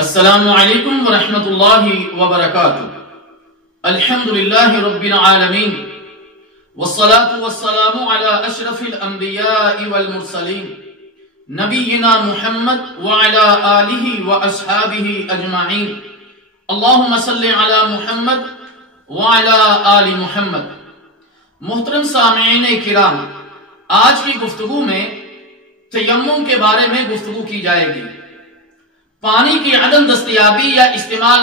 السلام علیکم ورحمۃ اللہ وبرکاتہ۔ الحمدللہ رب العالمین والصلاة والسلام علی اشرف الانبیاء والمرسلین نبینا محمد وعلی آلہ واصحابہ اجمعین۔ اللہم صلی علی محمد وعلی آل محمد۔ محترم سامعین کرام، آج کی گفتگو میں تیمم کے بارے میں گفتگو کی جائے گی۔ پانی کی عدم دستیابی یا استعمال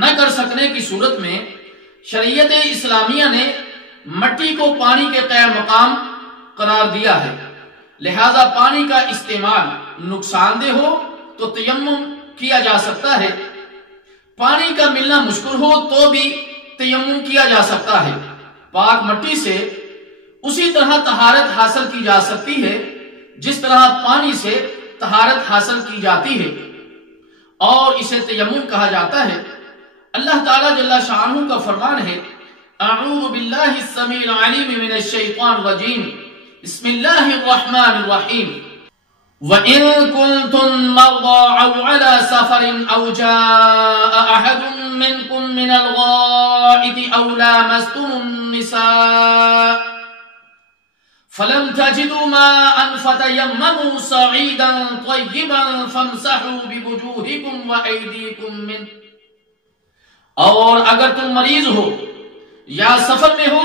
نہ کر سکنے کی صورت میں شریعت اسلامیہ نے مٹی کو پانی کے قائم مقام قرار دیا ہے، لہذا پانی کا استعمال نقصان دہ ہو تو تیمم کیا جا سکتا ہے، پانی کا ملنا مشکل ہو تو بھی تیمم کیا جا سکتا ہے۔ پاک مٹی سے اسی طرح طہارت حاصل کی جا سکتی ہے جس طرح پانی سے طہارت حاصل کی جاتی ہے، اور اسے تیمم کہا جاتا ہے۔ اللہ تعالیٰ جل شانہ کا فرمان ہے، اعوذ باللہ السمیع العلیم من الشیطان الرجیم، بسم اللہ الرحمن الرحیم۔ وَإِن كُنتُم مَّرْضَىٰ أَوْ عَلَىٰ سَفَرٍ أَوْ جَاءَ أَحَدٌ مِّنكُم مِّنَ الْغَائِطِ أَوْ لَامَسْتُمُ النِّسَاءَ فَلَمْ تَجِدُوا مَاءً فَتَيَمَّمُوا صَعِيدًا طَيِّبًا فَامْسَحُوا بِوُجُوهِكُمْ وَأَيْدِيكُمْ مِنْهُ۔ اور اگر تم مریض ہو یا سفر میں ہو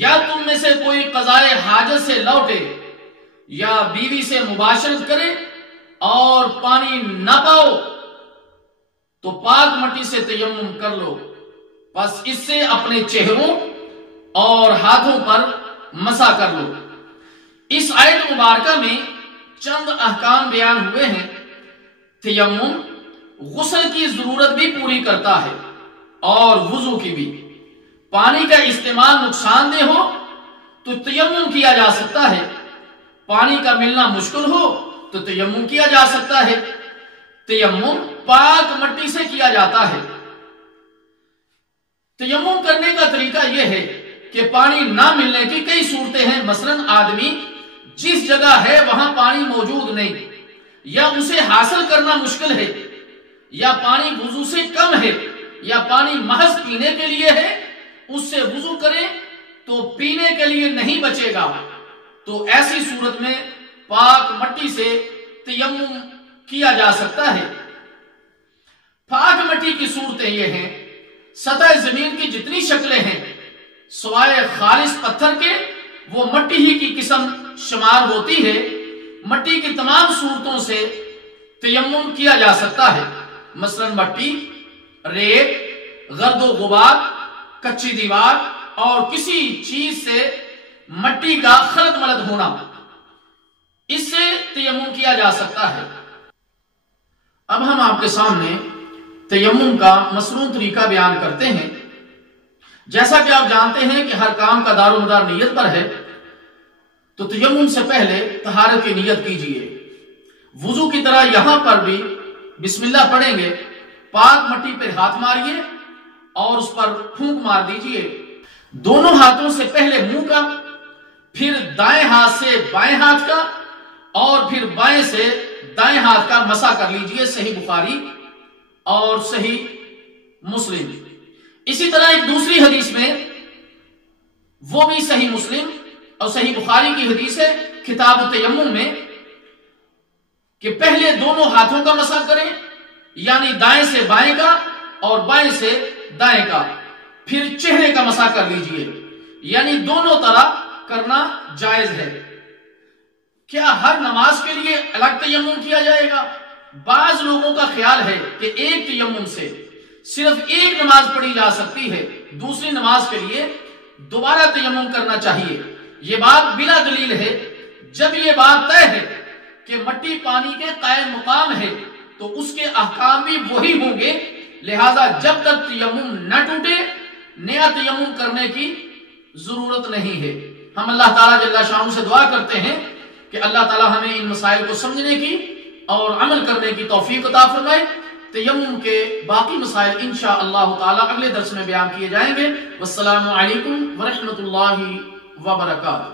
یا تم میں سے کوئی قضائے حاجت سے لوٹے یا بیوی سے مباشرت کرے اور پانی نہ پاؤ تو پاک مٹی سے تیمم کر لو، پس اس سے اپنے چہروں اور ہاتھوں پر مسح کر لو۔ اس آیت مبارکہ میں چند احکام بیان ہوئے ہیں۔ تیمم غسل کی ضرورت بھی پوری کرتا ہے اور وضو کی بھی۔ پانی کا استعمال نقصان دہ ہو تو تیمم کیا جا سکتا ہے، پانی کا ملنا مشکل ہو تو تیمم کیا جا سکتا ہے۔ تیمم پاک مٹی سے کیا جاتا ہے۔ تیمم کرنے کا طریقہ یہ ہے کہ پانی نہ ملنے کی کئی صورتیں ہیں، مثلا آدمی جس جگہ ہے وہاں پانی موجود نہیں، یا اسے حاصل کرنا مشکل ہے، یا پانی وضو سے کم ہے، یا پانی محض پینے کے لیے ہے، اس سے وضو کرے تو پینے کے لیے نہیں بچے گا، تو ایسی صورت میں پاک مٹی سے تیمم کیا جا سکتا ہے۔ پاک مٹی کی صورتیں یہ ہیں، سطح زمین کی جتنی شکلیں ہیں سوائے خالص پتھر کے وہ مٹی ہی کی قسم شمار ہوتی ہے، مٹی کی تمام صورتوں سے تیمم کیا جا سکتا ہے، مثلا مٹی، ریت، گرد و غبار، کچی دیوار اور کسی چیز سے مٹی کا خلط ملط ہونا، اس سے تیمم کیا جا سکتا ہے۔ اب ہم آپ کے سامنے تیمم کا مصنون طریقہ بیان کرتے ہیں۔ جیسا کہ آپ جانتے ہیں کہ ہر کام کا دار و مدار نیت پر ہے، تو تیمم سے پہلے طہارت کی نیت کیجئے۔ وضو کی طرح یہاں پر بھی بسم اللہ پڑھیں گے، پاک مٹی پر ہاتھ ماریے اور اس پر پھونک مار دیجئے۔ دونوں ہاتھوں سے پہلے منہ کا، پھر دائیں ہاتھ سے بائیں ہاتھ کا، اور پھر بائیں سے دائیں ہاتھ کا مسح کر لیجئے۔ صحیح بخاری اور صحیح مسلم۔ اسی طرح ایک دوسری حدیث میں، وہ بھی صحیح مسلم اور صحیح بخاری کی حدیث ہے، کتاب التیمم میں، کہ پہلے دونوں ہاتھوں کا مسح کریں، یعنی دائیں سے بائیں کا اور بائیں سے دائیں کا، پھر چہرے کا مسح کر لیجئے، یعنی دونوں طرح کرنا جائز ہے۔ کیا ہر نماز کے لیے الگ تیمم کیا جائے گا؟ بعض لوگوں کا خیال ہے کہ ایک تیمم سے صرف ایک نماز پڑھی جا سکتی ہے، دوسری نماز کے لیے دوبارہ تیمم کرنا چاہیے۔ یہ بات بلا دلیل ہے۔ جب یہ بات طے ہے کہ مٹی پانی کے قائم مقام ہے تو اس کے احکام بھی وہی ہوں گے، لہذا جب تک تیمم نہ ٹوٹے نیا تیمم کرنے کی ضرورت نہیں ہے۔ ہم اللہ تعالیٰ جل شانہ سے دعا کرتے ہیں کہ اللہ تعالیٰ ہمیں ان مسائل کو سمجھنے کی اور عمل کرنے کی توفیق عطا فرمائے۔ تیمم کے باقی مسائل انشاءاللہ تعالی اگلے درس میں بیان کیے جائیں گے۔ والسلام علیکم ورحمۃ اللہ وبرکاتہ۔